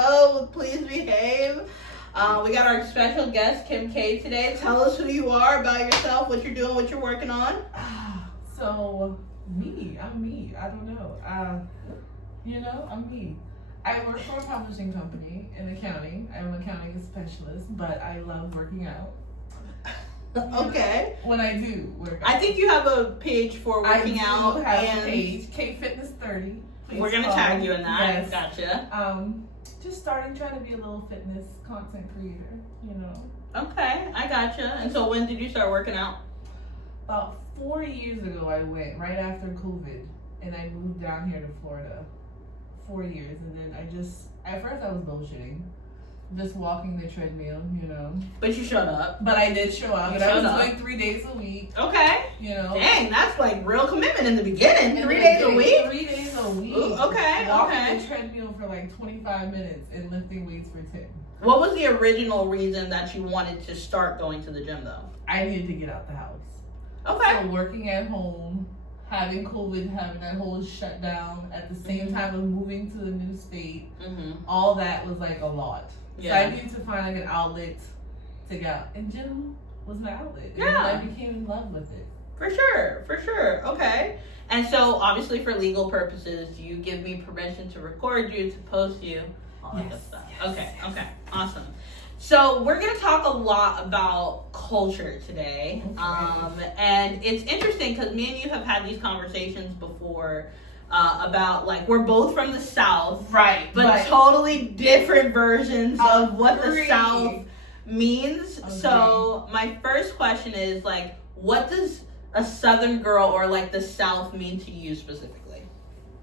Hello, please behave. We got our special guest, Kim K, today. Tell us who you are, about yourself, what you're doing, what you're working on. I'm me. I don't know. I'm me. I work for a publishing company in accounting. I'm an accounting specialist, but I love working out. Okay. When I do work out. I think you have a page for working out. I have and a page, K Fitness 30. We're gonna tag you in that. Yes. Gotcha. Just trying to be a little fitness content creator, Okay, I gotcha. And so when did you start working out? About 4 years ago I went, right after COVID, and I moved down here to Florida. 4 years, and then at first I was bullshitting. Just walking the treadmill, But you showed up. But I did show up. You And I was showed up. doing 3 days a week. Okay. Dang, that's like real commitment in the beginning. 3 days a week? 3 days a week. Ooh, okay. Walking the treadmill for like 25 minutes and lifting weights for 10. What was the original reason that you wanted to start going to the gym though? I needed to get out the house. Okay. So working at home, having COVID, having that whole shutdown at the same time of moving to the new state, all that was like a lot. Yeah. So I needed to find like an outlet to go. And gym was my outlet. And I became in love with it. For sure. Okay. And so obviously for legal purposes, you give me permission to record you, to post you, all that good stuff. Okay. Awesome. So we're going to talk a lot about culture today. Okay. And it's interesting because me and you have had these conversations before about like we're both from the South, right? But totally different versions of what the South means. Okay. So my first question is like, what does a Southern girl or like the South mean to you specifically?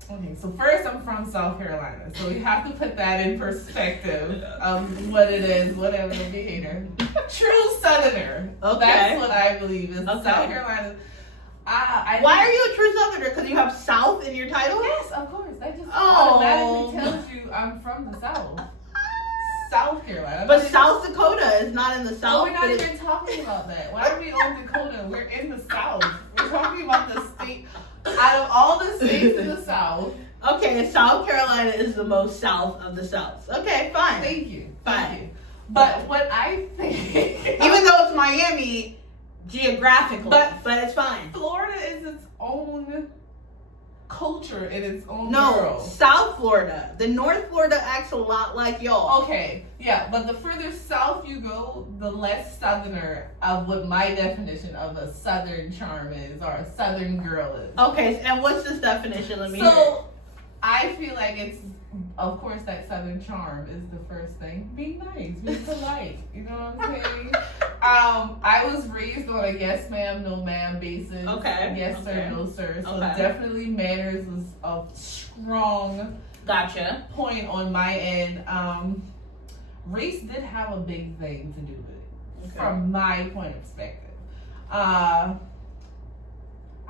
Okay, so first I'm from South Carolina, so we have to put that in perspective of what it is, whatever the hater. True Southerner. Okay. That's what I believe is South Carolina. Why are you a true Southerner? Because you have South in your title? Yes, of course. That just automatically tells you I'm from the South. South Carolina. But South Dakota is not in the South. Oh, we're not even talking about that. Why are we on Dakota? We're in the South. We're talking about the state. Out of all the states in the South. Okay, South Carolina is the most South of the South. Okay, fine. Thank you. Fine. But what I think... Even though it's Miami... geographically, but it's fine. Florida is its own culture in its own No, world. South Florida. The North Florida acts a lot like y'all. Okay, yeah, but the further south you go, the less Southerner of what my definition of a Southern charm is, or a Southern girl is. Okay, and what's this definition? Let me hear it. I feel like it's, of course, that Southern charm is the first thing. Be nice, be polite. You know what I'm saying? I was raised on a yes ma'am, no ma'am basis. Okay. Yes sir, no sir. So okay. Definitely manners was a strong point on my end. Race did have a big thing to do with it, from my point of perspective. I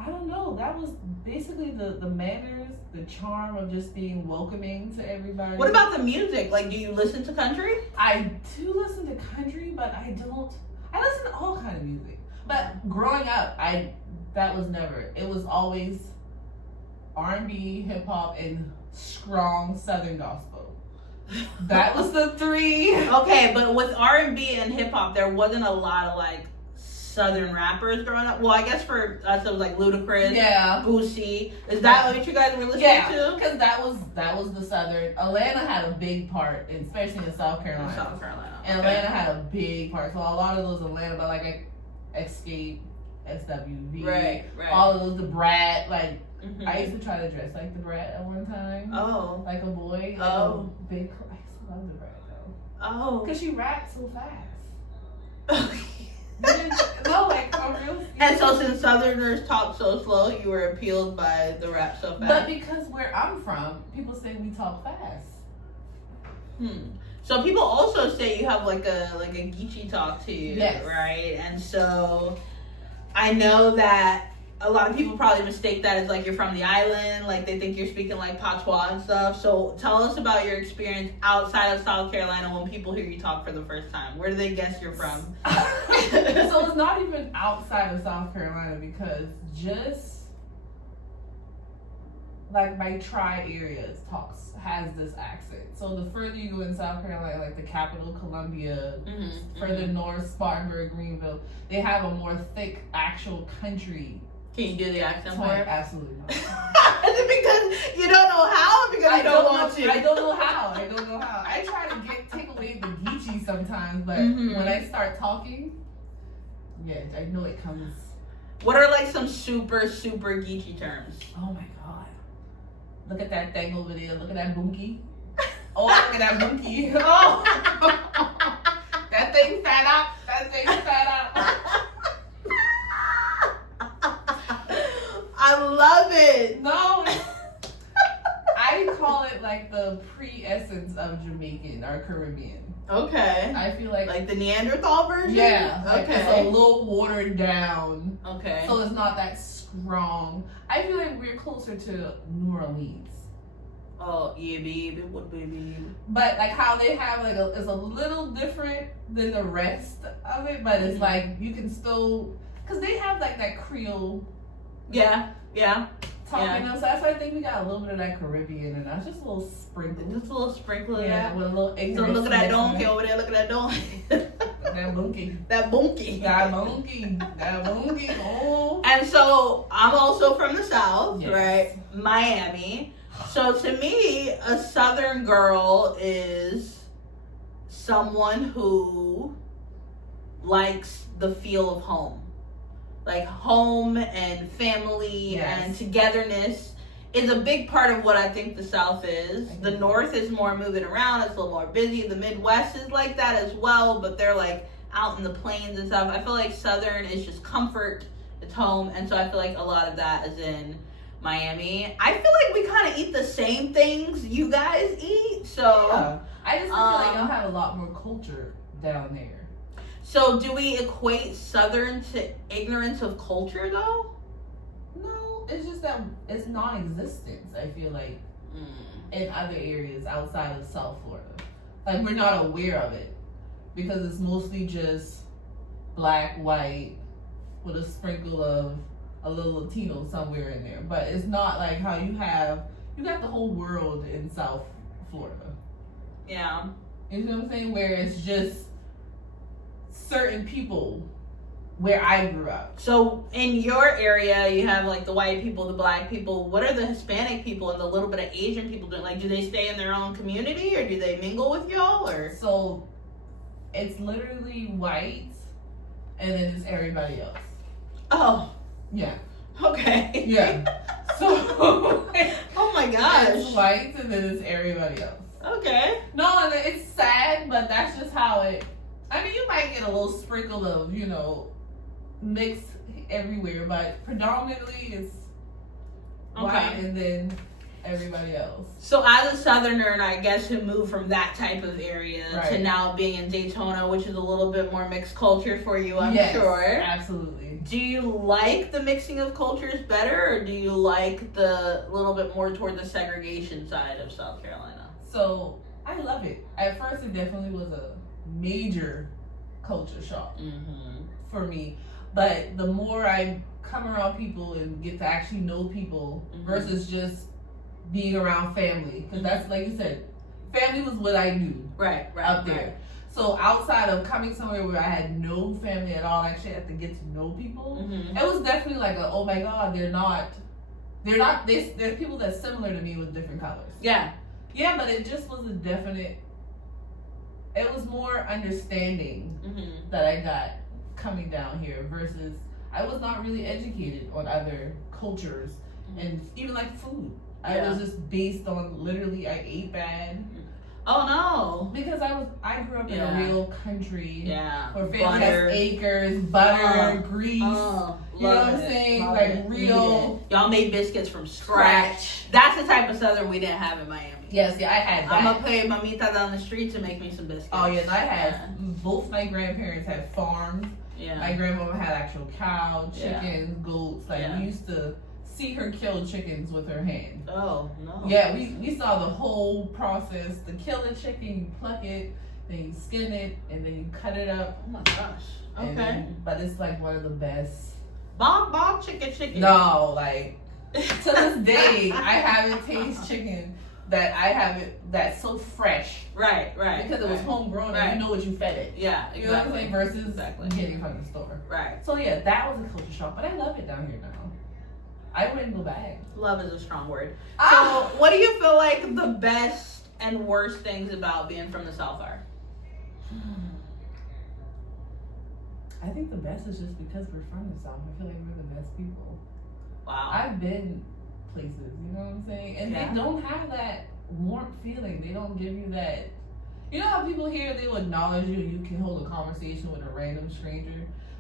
don't know. That was basically the manners, the charm of just being welcoming to everybody. What about the music? Like, do you listen to country? I do listen to country, but I don't. I listen to all kind of music. But growing up, that was never. It was always R&B, hip hop, and strong Southern gospel. That was the three. Okay, but with R&B and hip hop, there wasn't a lot of like Southern rappers growing up. Well, I guess for us it was like Ludacris, Boosie. Is that what you guys were listening to? Yeah, because that was the Southern. Atlanta had a big part, especially in South Carolina. And Atlanta had a big part. So a lot of those Atlanta, but like Escape, SWV, right. all of those, the Brat, like. I used to try to dress like the Brat at one time. Oh. Like a boy. Like a big. I used to love the Brat though. Oh. Because she raps so fast. No, like I'm real. And so since Southerners talk so slow, you were appealed by the rap so fast. But because where I'm from, people say we talk fast. So people also say you have like a Geechee talk to you, yes. Right? And so I know that a lot of people probably mistake that as like you're from the island, like they think you're speaking like patois and stuff. So tell us about your experience outside of South Carolina when people hear you talk for the first time. Where do they guess you're from? So it's not even outside of South Carolina because just like my tri-areas has this accent. So the further you go in South Carolina, like the capital, Columbia, further north, Spartanburg, Greenville, they have a more thick actual country. Can you do the accent for Like, it? absolutely not. Is it because you don't know how, or because you don't want to? I don't know how. I try to take away the geechee sometimes, but when I start talking, yeah, I know it comes. What are like some super geeky terms? Oh my god! Look at that thing over there. Look at that bunkie. Oh, look at that bunkie. Oh, that thing fat up. That thing fat up. I love it. No, I call it like the pre-essence of Jamaican or Caribbean. Okay. I feel like the Neanderthal version? yeah, like it's Okay. a little watered down, Okay. so it's not that strong. I feel like we're closer to New Orleans, Oh, yeah, baby. What, baby? but like how they have like it's a little different than the rest of it, but it's like you can still, because they have like that Creole Yeah. talking. Yeah. You know, so that's why I think we got a little bit of that Caribbean in us, just a little sprinkle. Just a little sprinkle of Yeah, that. with a little So ignorance. look at that mixed in donkey there. over there. Look at that donkey. That bunkie. That bunkie. That bunkie. Oh. And so I'm also from the South, Yes. right? Miami. So to me, a Southern girl is someone who likes the feel of home. Like home and family Yes. and togetherness is a big part of what I think the South is. I The agree. North is more moving around, it's a little more busy. The Midwest is like that as well, but they're like out in the plains and stuff. I feel like Southern is just comfort, it's home, and so I feel like a lot of that is in Miami. I feel like we kind of eat the same things you guys eat, so Yeah. I just feel like y'all have a lot more culture down there. so do we equate Southern to ignorance of culture though? No, it's just that it's non-existent. I feel like in other areas outside of South Florida, like we're not aware of it because it's mostly just black, white, with a sprinkle of a little Latino somewhere in there. But it's not like how you got the whole world in South Florida. Yeah. You know what I'm saying? Where it's just certain people where I grew up. So in your area, you have like the white people, the black people. What are the Hispanic people and the little bit of Asian people doing? Like, do they stay in their own community or do they mingle with y'all? Or So it's literally white and then it's everybody else. oh, Yeah. okay. Yeah. So Oh my it's gosh. white and then it's everybody else. Okay. No, and it's sad, but that's just how it. I mean, you might get a little sprinkle of, mixed everywhere, but predominantly it's white Okay. and then everybody else. So as a Southerner, and I guess who moved from that type of area to Right. now being in Daytona, which is a little bit more mixed culture for you, I'm Yes, sure. Absolutely. Do you like the mixing of cultures better, or do you like the little bit more toward the segregation side of South Carolina? So I love it. At first, it definitely was a major culture shock Mm-hmm. for me. But the more I come around people and get to actually know people Mhm. versus just being around family, because that's like you said, family was what I knew Right, up there. So outside of coming somewhere where I had no family at all, I actually had to get to know people. Mm-hmm. It was definitely like a, oh my god, there's people that's similar to me with different colors. Yeah. Yeah, but it just was it was more understanding Mm-hmm. that I got coming down here versus I was not really educated on other cultures and even like food. I Yeah. was just based on literally I ate bad Oh because I grew up in Yeah. a real country no. Yeah. where family Butter. has acres, butter, Oh. grease. Oh, You know what love I'm it, saying? love Like it, real- need it. Y'all made biscuits from scratch. That's the type of Southern we didn't have in Miami. Yes, yeah, I had that. I'm gonna pay Mamita down the street to make me some biscuits. Oh yeah, and I had both my grandparents had farms. Yeah. My grandmama had actual cow, Yeah. chickens, goats. Like Yeah. we used to see her kill chickens with her hand. Oh no. Yeah, we saw the whole process. To kill the chicken, you pluck it, then you skin it, and then you cut it up. Oh my gosh. and Okay. then- but it's like one of the best. Bob chicken. No, like To this day, I haven't tasted chicken that's so fresh. Right. Because it was homegrown and you know what you fed it. Yeah, You know what I'm saying? Versus getting from the store. Right. So yeah, that was a culture shock, but I love it down here now. I wouldn't go back. Love is a strong word. So, what do you feel like the best and worst things about being from the South are? I think the best is just because we're from the South. I feel like we're the best people. Wow. I've been places, you know what I'm saying? And they don't have that warm feeling. They don't give you that. You know how people here, they will acknowledge you, you can hold a conversation with a random stranger.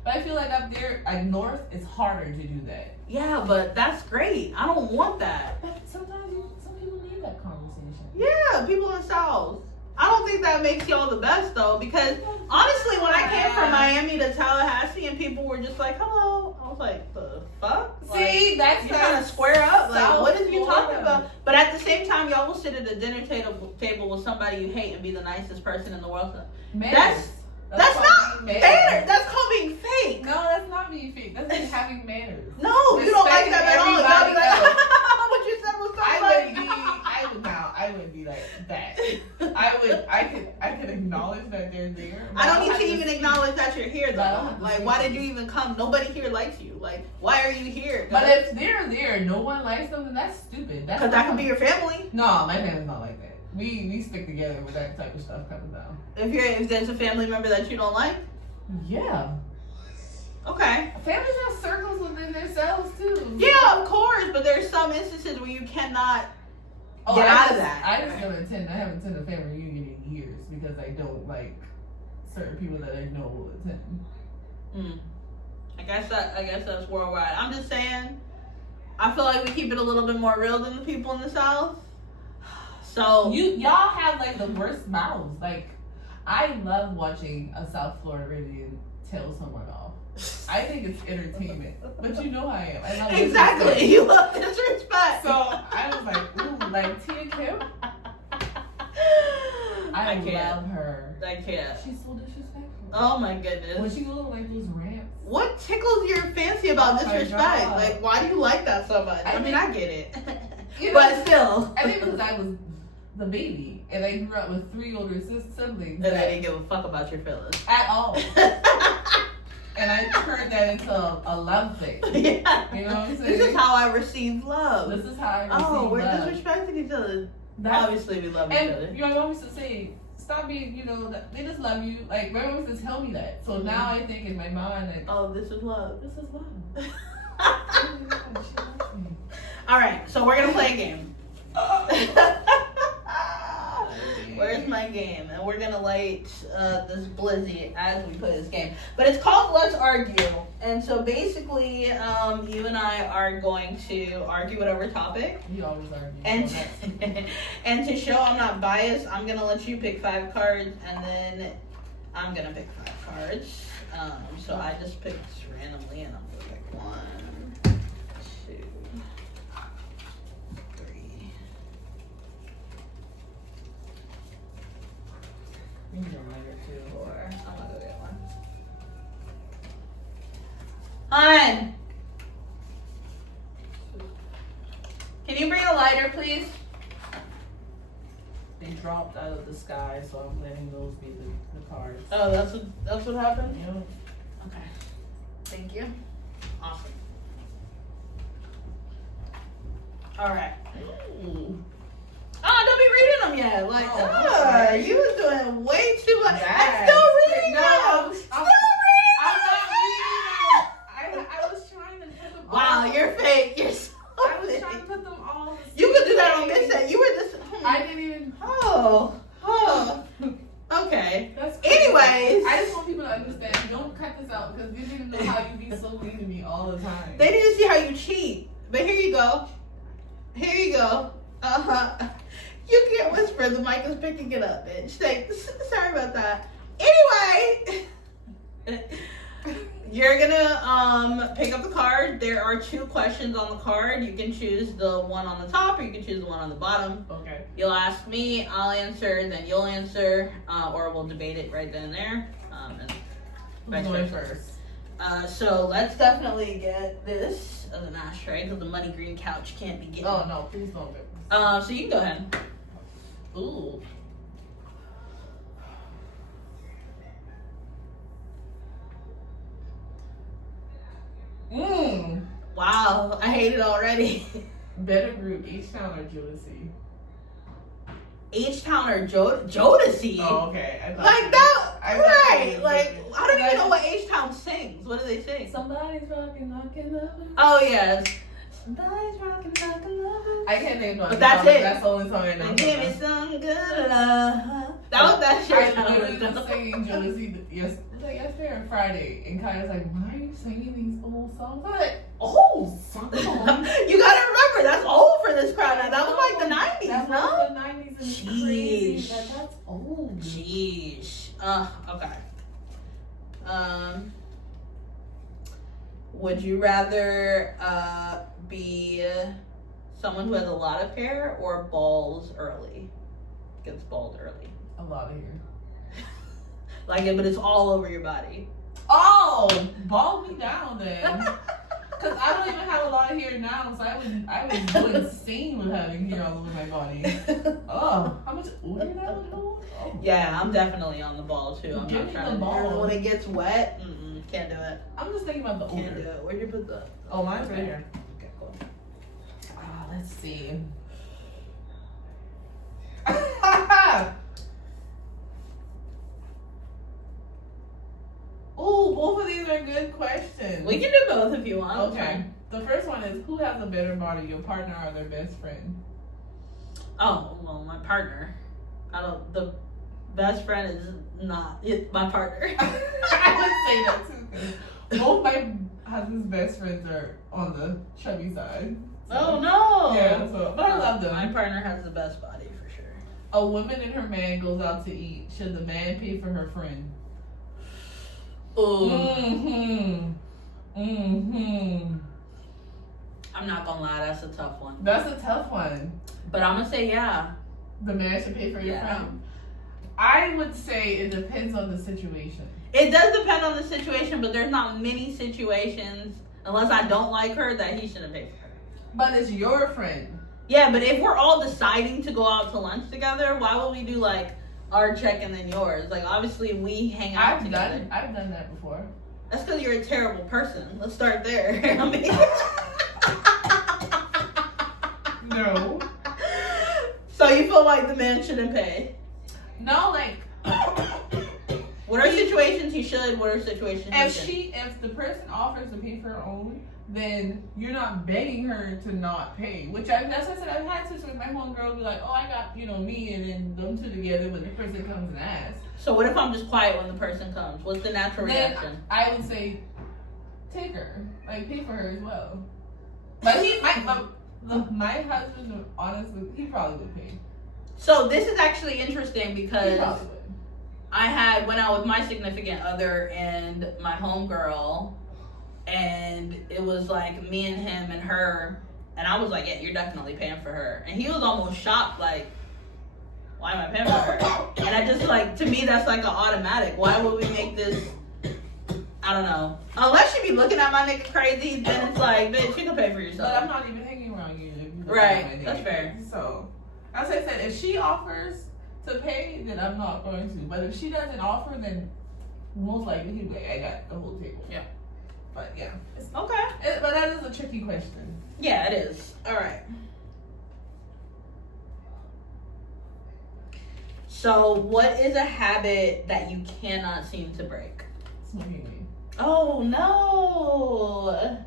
But I feel like up there, like north, it's harder to do that. Yeah, but that's great. I don't want that. But sometimes some people need that conversation. Yeah, people in the South. I don't think that makes y'all the best though, because honestly, when I came from Miami to Tallahassee and people were just like, "Hello," I was like, "The fuck?" See, like, that's you trying to square up. Like, South what is you talking Florida. about? But at the same time, y'all will sit at a dinner table with somebody you hate and be the nicest person in the world. Manners. That's not manners. fair. That's called being fake. No, that's not being fake. That's like having manners. No, you don't like that at all. Y'all be like, Everybody what you said was so I funny. wouldn't be like that. I could acknowledge that they're there. I don't need have to even acknowledge that you're here I don't though. have to Like, say why that. did you even come? Nobody here likes you. Like, why are you here? But if they're there, no one likes them, then that's stupid. That's Because that not- could be your family. No, my family's not like that. We stick together with that type of stuff coming down. If there's a family member that you don't like, Yeah. okay. Families have circles within themselves too. Yeah, of course. But there's some instances where you cannot Oh, get I out just- of that. I just don't attend. I haven't attended a family reunion in years because I don't like certain people that I know will attend. I guess that's worldwide. I'm just saying. I feel like we keep it a little bit more real than the people in the South. So Y'all have like the worst mouths. Like I love watching a South Florida reunion tell someone off. I think it's entertainment. But you know how I am. I love exactly. disrespect. You love disrespect. So I was like, ooh, like Tia Kim. I can't. love her. I can't. She's so disrespectful. Oh my When goodness. she go like those rants. What tickles your fancy about Oh my disrespect? God. Like, why do you like that so much? I mean, think- I get it. You know, But still. I think because I was the baby and I grew up with 3 older siblings And I didn't give a fuck about your feelings. at all. And I turned that into a love thing. Yeah. You know what I'm saying? This is how I receive love. This is how I receive Oh, we're love. disrespecting each other. That's- Obviously, we love each other. And your mom used to say, stop being, they just love you. Like, my mom used to tell me that. So now I think in my mind, like, Oh, this is love. this is love. Oh my God, she loves me. All right, so we're gonna play a game. Where's my game? And we're gonna light this blizzy as we play this game. But it's called Let's Argue. And so basically, you and I are going to argue whatever topic. You always argue. And So that's- and to show I'm not biased, I'm gonna let you pick 5 cards, and then I'm gonna pick 5 cards. So I just picked randomly, and I'm gonna pick 1, 2, 3. You can get a lighter too. 4. I'm gonna go get 1. Hun! Can you bring a lighter, please? They dropped out of the sky, so I'm letting those be the cards. Oh, that's what happened? You know? Okay. Thank you. Awesome. Alright. Ooh. Oh, don't be reading them yet. Like, Oh, you was doing way too much. I'm Yes. still reading No, them. I'm I was trying to put them Wow, all. you're fake. You're so I was fake. trying to put them all. You could do that on this set. You were just. I didn't even. Oh. Okay. That's crazy. Anyways. I just want people to understand. Don't cut this out because you didn't know how you be so mean to me all the time. They need to see how you cheat. But here you go. Here you go. You can't whisper. The mic is picking it up, bitch. Sorry about that. Anyway. You're gonna pick up the card. There are 2 questions on the card. You can choose the one on the top, or you can choose the one on the bottom. Okay. You'll ask me, I'll answer, then you'll answer, or we'll debate it right then and there. And Who's going first? So let's definitely get this as an ashtray because the money green couch can't be getting. Oh no, please don't. So you can go ahead. Ooh. Mmm. Wow, I hate it already. Better group, H-Town or Jodeci? H-Town or Jodeci? Oh, okay. Like that, I right? thought Like I don't even Like- know what H-Town sings. What do they sing? Somebody's rocking, knocking up. Oh yes. Somebody's rocking, knocking love. I can't name no. But that's song. it. That's the only song I know. Give me some good love. That was that shit. I literally was singing Jodeci yesterday or Friday, and Kaya's like, "Why are you singing these old songs?" I'm like, "Old songs." You gotta remember that's old for this crowd. Now that was like the '90s, That no? was the '90s and it's crazy. Sheesh. That's old. Sheesh. Okay. Would you rather be someone who has a lot of hair or balls early? Gets bald early. A lot of hair. Like it, but it's all over your body. Oh, bald me down then. Cause I don't even have a lot of hair now, so I would go insane with having hair all over my body. Oh, how much odor that would hold? Oh. Yeah, I'm definitely on the ball too. I'm Give not me trying the to. ball. When it gets wet, can't do it. I'm just thinking about the Can't do odor. it. Where'd you put the? Oh, mine's right here. Okay, cool. Let's see. Ooh, both of these are good questions. We can do both if you want. Okay. The first one is, who has a better body, your partner or their best friend? Oh well, my partner. I don't. The best friend is not. It's my partner. I would say that too. 'Cause both my husband's best friends are on the chubby side. So, Oh no. Yeah, so, but I love them. My partner has the best body for sure. A woman and her man goes out to eat. Should the man pay for her friend? Ooh. I'm not gonna lie, that's a tough one. That's a tough one. But I'm gonna say yeah. The man should pay for your Yeah. friend. I would say it depends on the situation. It does depend on the situation, but there's not many situations, unless I don't like her, that he shouldn't pay for her. But it's your friend. Yeah, but if we're all deciding to go out to lunch together, why would we do like our check and then yours? Like obviously we hang out together. I've done that before. That's because you're a terrible person. Let's start there. I mean, No. so you feel like the man shouldn't pay? No, like What are situations he should? What are situations he shouldn't? if the person offers to pay for her own, then you're not begging her to not pay. Which that's what I said. I've had situations with my homegirl be like, "Oh, I got me and then them two together," when the person comes and asks. So what if I'm just quiet when the person comes? What's the natural Then reaction? I would say, take her, like pay for her as well. But my husband, honestly, he probably would pay. So this is actually interesting He because probably would. I went out with my significant other and my homegirl, and it was like me and him and her, and I was like, yeah, you're definitely paying for her. And he was almost shocked, like, why am I paying for her? And I just like, to me, that's like an automatic. Why would we make this? I don't know. Unless you be looking at my nigga crazy, then it's like, bitch, you can pay for yourself. But I'm not even hanging around you. Right, that's fair. So, as I said, if she offers to pay, then I'm not going to. But if she doesn't offer, then most likely he'll be like, I got the whole table. Yeah. But yeah. Okay. But that is a tricky question. Yeah, it is. All right. So, what is a habit that you cannot seem to break? Smoking weed. Oh no!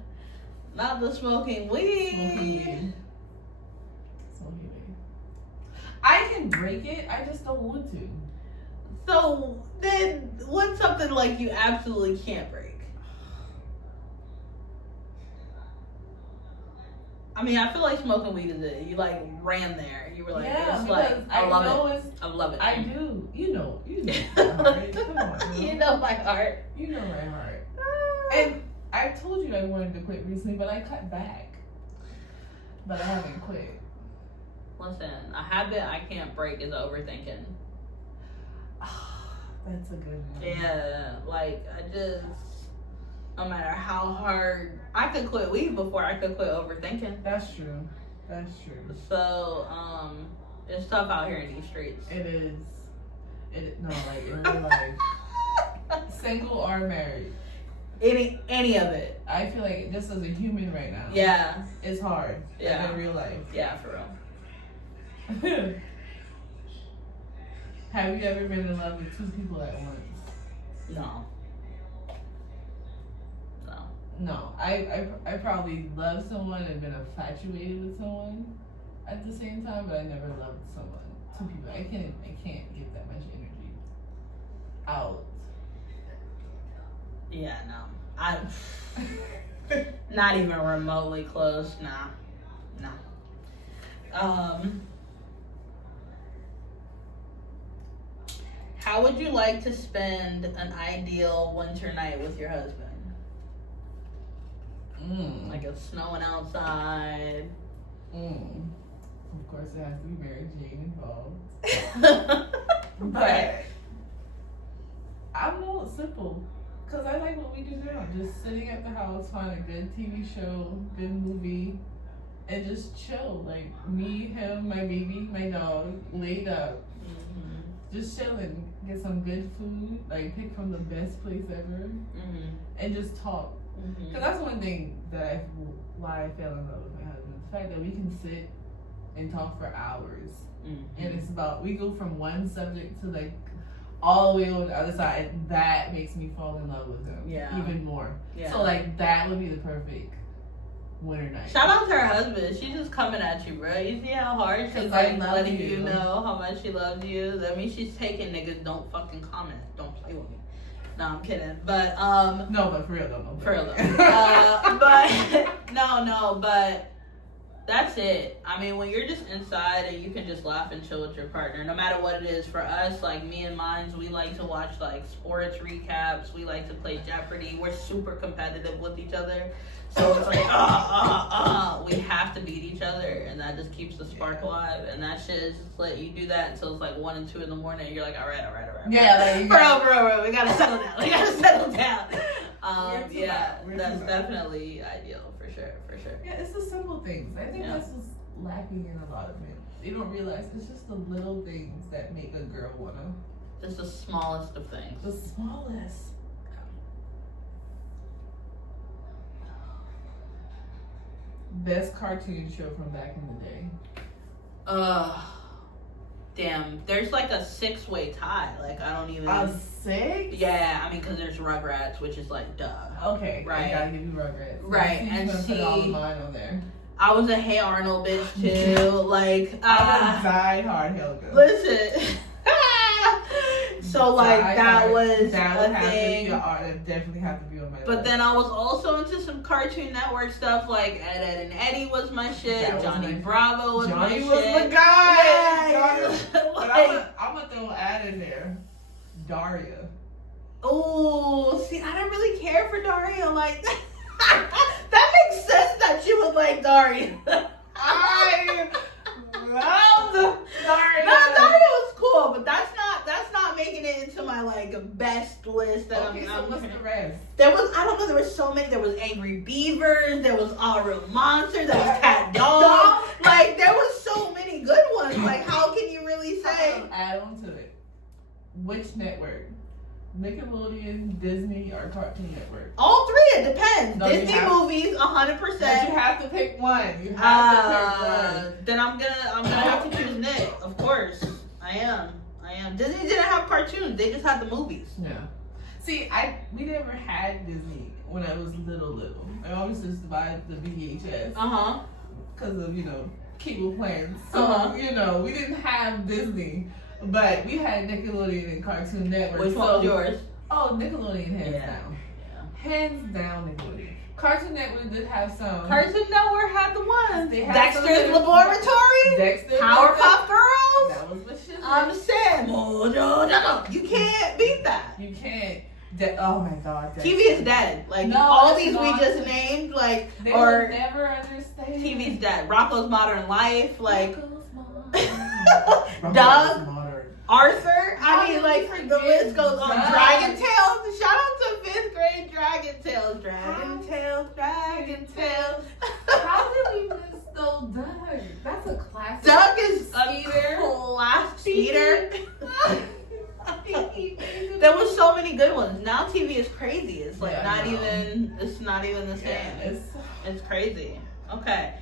Not the smoking weed. Smoking weed. Smoking weed. I can break it, I just don't want to. So then, what's something like you absolutely can't break? I mean, I feel like smoking weed is it. You like ran there. You were like, Yeah, it's like because I I love know it. it's I love it. I do. You know my heart. Come on, girl. You know my heart. You know my heart. And I told you I wanted to quit recently, but I cut back. But I haven't quit. Listen, a habit I can't break is overthinking. That's a good one. Yeah, like No matter how hard, I could quit weed before I could quit overthinking. That's true. That's true. So, it's tough out here in these streets. It is. No, like in real life. Single or married. Any of it. I feel like just as a human right now. Yeah. It's hard. Yeah. Like in real life. Yeah, for real. Have you ever been in love with two people at once? No. No. I probably loved someone and been infatuated with someone at the same time, but I never loved someone. Two people. I can't get that much energy out. Yeah, no. I not even remotely close. Nah. How would you like to spend an ideal winter night with your husband? Like it's snowing outside. Of course, it has to be Mary Jane involved. But I'm a little simple. Because I like what we do now. Just sitting at the house, find a good TV show, good movie, and just chill. Like me, him, my baby, my dog, laid up. Just chilling. Get some good food. Like pick from the best place ever. And just talk. Because that's one thing why I fell in love with my husband. The fact that we can sit and talk for hours. And it's about, we go from one subject to like all the way on the other side. That makes me fall in love with him even more. So like that would be the perfect winter night. Shout out to her husband. She's just coming at you, bro. You see how hard she's like letting you know how much she loves you. That means she's taking niggas. Don't fucking comment. Don't play with me. No, I'm kidding. But no, but for real though. For real though. But but that's it. I mean, when you're just inside and you can just laugh and chill with your partner, no matter what it is. For us, like me and mines, we like to watch like sports recaps. We like to play Jeopardy. We're super competitive with each other. So it's like, we have to beat each other, and that just keeps the spark alive. And that shit is just let you do that until it's like 1 and 2 in the morning. And you're like, all right. Yeah, like bro, we gotta settle down. That's too definitely ideal for sure. Yeah, it's the simple things. I think that's what's lacking in a lot of men. They don't realize it's just the little things that make a girl wanna. Just the smallest of things. The smallest. Best cartoon show from back in the day. Damn. There's like a 6-way tie. Like I don't even. A 6? Yeah, I mean, because there's Rugrats, which is like duh. Okay. Right. I gotta give you Rugrats. Right, and put all of mine on there. I was a Hey Arnold bitch too. Like I'm a die-hard Helga. Listen. So like that was a thing. That definitely have to be on my list. But then I was also into some Cartoon Network stuff, like Ed, and Eddie was my shit. Johnny Bravo was my shit. Johnny was the guy. Yeah. But I'm gonna throw an ad in there. Daria. Oh, see, I don't really care for Daria. Like that makes sense that you would like Daria. I loved Daria. No, Daria was cool, but that's not making it into my like best list. That okay, so what's the rest? There was, I don't know, there was so many. There was Angry Beavers, there was All Real Monsters, there was Cat Dog. Like there was so many good ones. Like how can you really say? Add on to it. Which network? Nickelodeon, Disney, or Cartoon Network? All three. It depends. No, Disney movies, 100%. But you have to pick one. You have to pick one. Then I'm gonna have to choose Nick. Of course, I am. Disney didn't have cartoons; they just had the movies. Yeah. See, we never had Disney when I was little. I always used to buy the VHS. Because of cable plans. So we didn't have Disney, but we had Nickelodeon and Cartoon Network. Which one was yours? Oh, Nickelodeon, hands down. Yeah. Hands down, Nickelodeon. Cartoon Network did have some. Cartoon Network had the ones. Dexter's Laboratory. Powerpuff Girls. That was what shit. I'm saying, no. You can't beat that. You can't. Oh my God. Dexter. TV is dead. Like all these we just named, like they will never understand. TV's dead. Rocko's Modern Life, like Doug. Arthur, I mean, like the list goes on. Dragon Tales. Shout out to 5th grade Dragon Tales. Tales, Dragon Tales, Dragon Tales. How did we miss Doug? That's a classic. Doug is Skeeter. class Skeeter. There was so many good ones. Now TV is crazy. It's like it's not even the same. Yeah, it's crazy. Okay.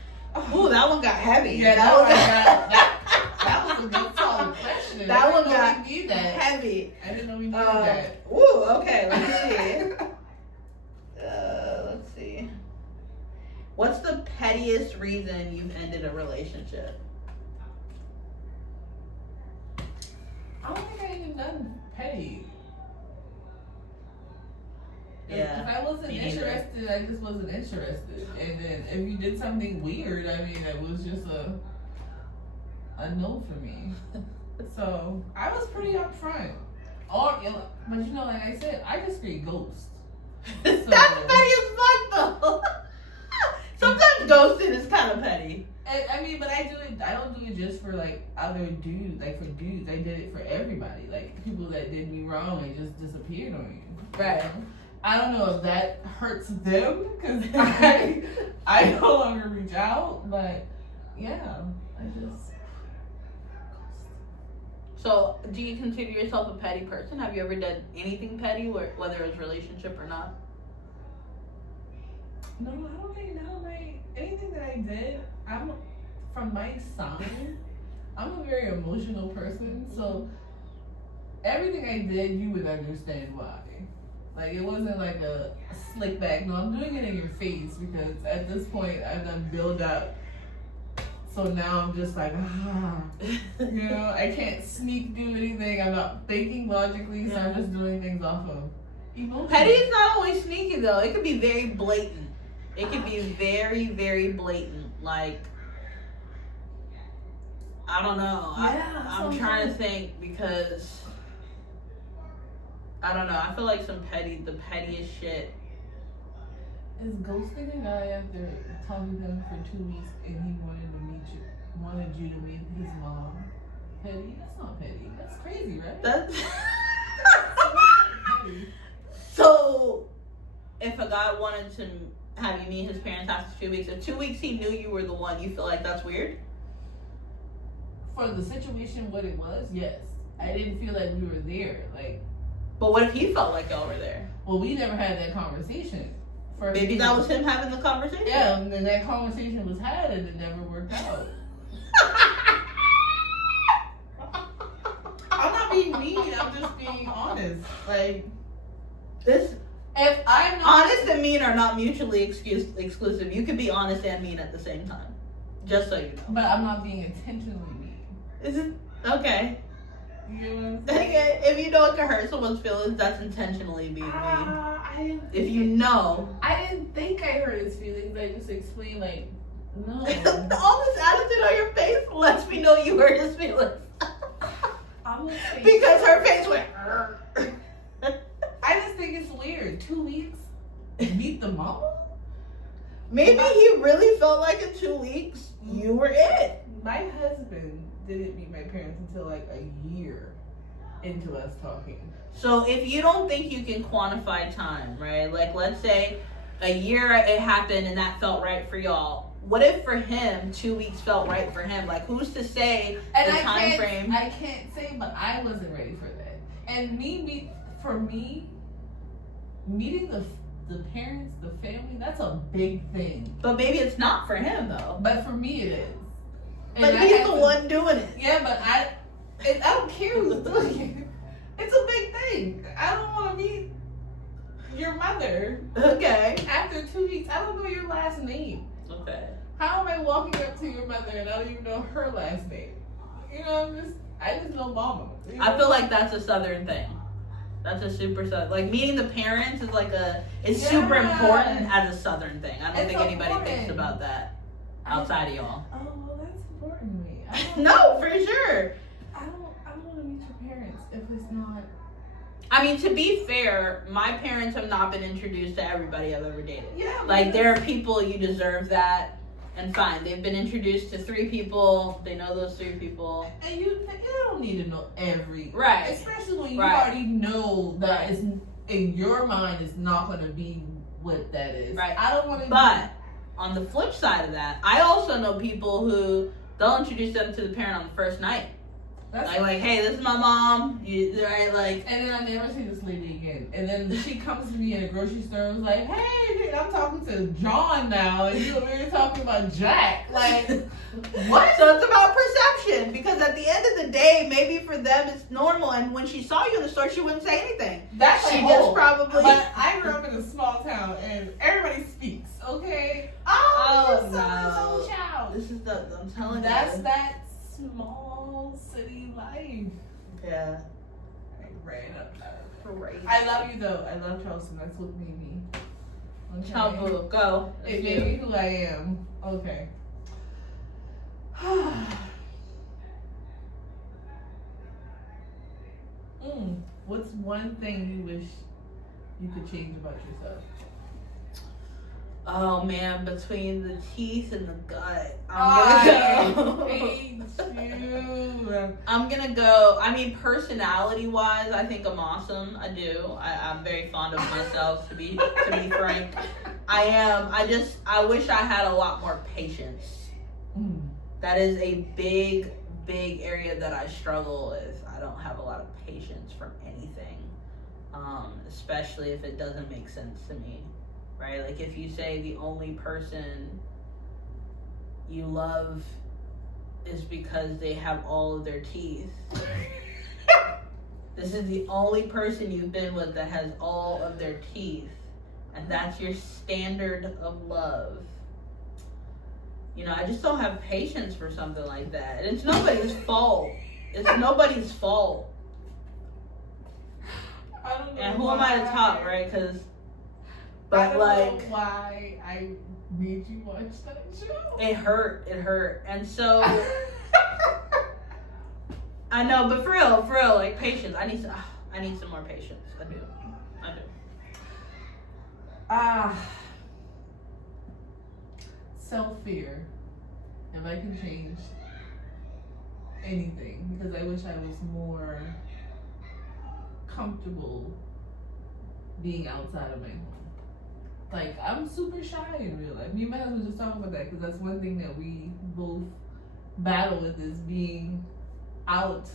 Ooh, that one got heavy. Yeah, that was a good solid question. That one got we need that. heavy. I didn't know we needed that. Ooh, okay, let's see. What's the pettiest reason you've ended a relationship? I don't think I even done petty. Yeah. If I wasn't interested, I just wasn't interested. And then if you did something weird, I mean, it was just a no for me. So I was pretty upfront. But like I said, I just create ghosts. That's petty as fuck though. Sometimes ghosting is kind of petty. I mean, but I don't do it just for like other dudes, like for dudes. I did it for everybody. Like people that did me wrong and just disappeared on you. Right. I don't know if that hurts them because I no longer reach out, but yeah, I just. So, do you consider yourself a petty person? Have you ever done anything petty, whether it's relationship or not? No, I don't think anything that I did. I'm from my sign. I'm a very emotional person, so everything I did, you would understand why. Like, it wasn't like a slick back. No, I'm doing it in your face because at this point, I've done build up. So now I'm just like, you know, I can't sneak do anything. I'm not thinking logically, so I'm just doing things off of emotion. Petty is not always sneaky, though. It could be very blatant. It could be very, very blatant. Like, I don't know. I'm trying to think because... I don't know. I feel like the pettiest shit. Is ghosting a guy after talking to him for 2 weeks and he wanted you to meet his mom? Petty? That's not petty. That's crazy, right? That's petty. So, if a guy wanted to have you meet his parents after 2 weeks, if 2 weeks he knew you were the one, you feel like that's weird? For the situation, what it was, yes. I didn't feel like we were there. Like. But what if he felt like y'all were there? Well, we never had that conversation. Maybe that was him having the conversation? Yeah, and then that conversation was had and it never worked out. I'm not being mean, I'm just being honest. Like, if I'm not... Honest and mean are not mutually exclusive. You can be honest and mean at the same time. Just so you know. But I'm not being intentionally mean. Is it? Okay. You know what I'm saying? If you know it can hurt someone's feelings, that's intentionally being mean. If you know. I didn't think I hurt his feelings. I just explained, like, no. All this attitude on your face lets me know you hurt his feelings. Because her face went. I just think it's weird. 2 weeks? Meet the mama? Maybe he really felt like in 2 weeks you were it. My husband didn't meet my parents until like a year into us talking. So if you don't think you can quantify time, right? Like, let's say a year it happened and that felt right for y'all. What if for him 2 weeks felt right for him? Like, who's to say the time frame? I can't say, but I wasn't ready for that. And meeting the parents, the family, that's a big thing. But maybe it's not for him though. But for me it is. But he's the one doing it. Yeah, but I don't care who's doing it. It's a big thing. I don't want to meet your mother. Okay. After 2 weeks, I don't know your last name. Okay. How am I walking up to your mother and I don't even know her last name? You know, I just know mama. You know? I feel like that's a Southern thing. That's a super Southern. Like, meeting the parents is like super important as a Southern thing. I don't think anybody thinks about that outside of y'all. Oh, well, that's important to me. No, for sure. I don't want to meet your parents if it's not. I mean, to be fair, my parents have not been introduced to everybody I've ever dated. Yeah. Like, there are people you deserve that, and fine. They've been introduced to 3 people. They know those 3 people. And you don't need to know every. Right. Especially when you already know that it's, in your mind it's not going to be what that is. Right. I don't want to. But on the flip side of that, I also know people who they'll introduce them to the parent on the first night. Like, hey, this is my mom. Right, like. And then I never see this lady again. And then she comes to me in a grocery store and was like, hey, I'm talking to John now, and you over here talking about Jack. Like, what? So it's about perception, because at the end of the day, maybe for them it's normal. And when she saw you in the store, she wouldn't say anything. That's she like, just probably. But I grew up in a small town, and everybody speaks. Okay. Oh, no. Child. This is I'm telling That's you. that small city life. Yeah. Right up. Crazy. I love you though. I love Charleston. That's what made me. Okay. Chabu, go. It made me who I am. Okay. What's one thing you wish you could change about yourself? Oh man, between the teeth and the gut, I I'm hate you. I'm gonna go. I mean, personality-wise, I think I'm awesome. I do. I'm very fond of myself. To be frank, I am. I wish I had a lot more patience. That is a big area that I struggle with. I don't have a lot of patience for anything, especially if it doesn't make sense to me. Right? Like if you say the only person you love is because they have all of their teeth. This is the only person you've been with that has all of their teeth. And that's your standard of love. You know, I just don't have patience for something like that. And it's nobody's fault. It's nobody's fault. I don't know. And who am I to talk, right? Because I don't know why I made you watch that show. It hurt. And so I know, but for real, like patience. I need some more patience. I do. Self-fear. If I can change anything, because I wish I was more comfortable being outside of my home. Like, I'm super shy in real life. Me and my husband just talking about that, because that's one thing that we both battle with, is being out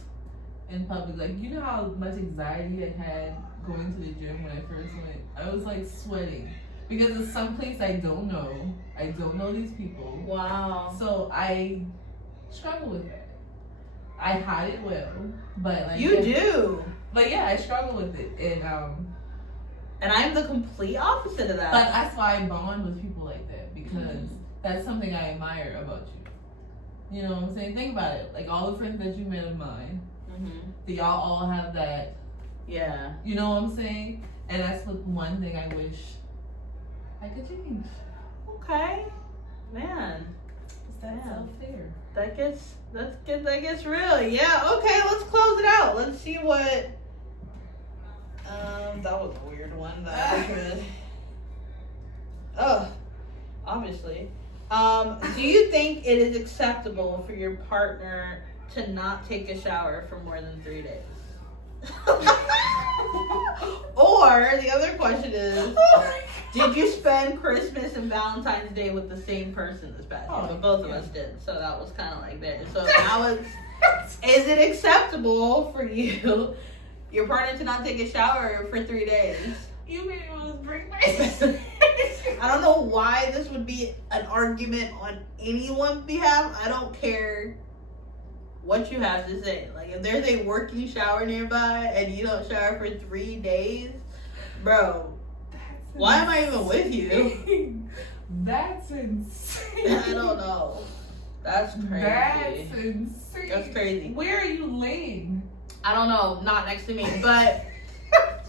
in public. Like, you know how much anxiety I had going to the gym when I first went? I was like sweating because it's some place I don't know. I don't know these people. Wow. So I struggle with that. I hide it well, but like you do. But yeah, I struggle with it, and I'm the complete opposite of that. But that's why I bond with people like that, because that's something I admire about you. You know what I'm saying? Think about it. Like all the friends that you met of mine, do y'all all have that? Yeah. You know what I'm saying? And that's one thing I wish I could change. Okay. Man. It's that self-fear. That gets real. Yeah, okay, let's close it out. Let's see what that was a weird one that I could. Obviously. Do you think it is acceptable for your partner to not take a shower for more than 3 days? Or the other question is, did you spend Christmas and Valentine's Day with the same person this past year? But both of us did, so that was kind of like there. So now is it acceptable for you, your partner, to not take a shower for 3 days? You made me want to break my I don't know why this would be an argument on anyone's behalf. I don't care what you have to say. Like, if there's a working shower nearby and you don't shower for 3 days, bro, why am I even with you? That's insane. I don't know. That's crazy. That's insane. That's crazy. Where are you laying? I don't know. Not next to me. But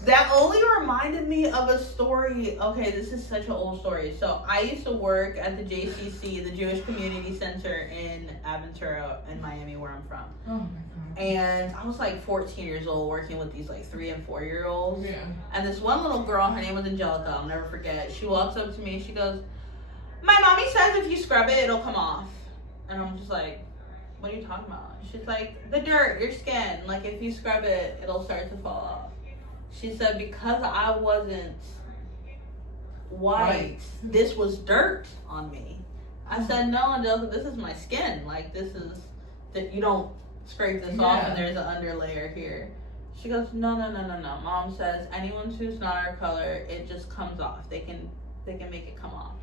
that only reminded me of a story. Okay, this is such an old story. So I used to work at the JCC, the Jewish Community Center in Aventura in Miami, where I'm from. Oh my God. And I was like 14 years old working with these like 3 and 4 year olds. Yeah. And this one little girl, her name was Angelica, I'll never forget. She walks up to me and she goes, "My mommy says if you scrub it, it'll come off." And I'm just like, "What are you talking about?" She's like, "The dirt, your skin, like if you scrub it, it'll start to fall off." She said, because I wasn't white. This was dirt on me. I said, no, Angelica, this is my skin. Like, this is, that you don't scrape this off and there's an underlayer here. She goes, no. Mom says, anyone who's not our color, it just comes off. They can make it come off.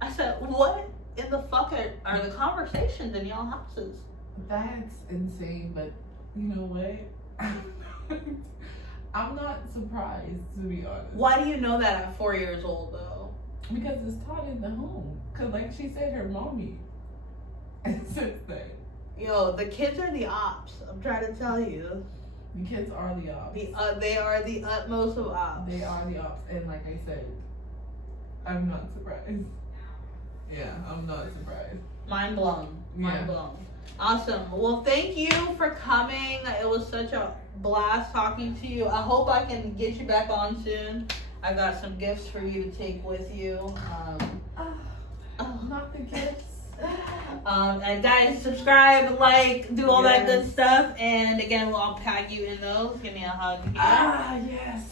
I said, what in the fuck are the conversations in y'all houses? That's insane, but you know what? I'm not surprised, to be honest. Why do you know that at 4 years old, though? Because it's taught in the home. Because, like she said, her mommy says that. Yo, the kids are the ops. I'm trying to tell you. The kids are the ops. They are the utmost of ops. They are the ops. And like I said, I'm not surprised. Yeah, I'm not surprised. Mind blown. Mind blown. Awesome. Well, thank you for coming. It was such a blast talking to you. I hope I can get you back on soon. I got some gifts for you to take with you. Not the gifts. And guys, subscribe, like, do all that good stuff. And again, I'll tag you in those. Give me a hug. Yes.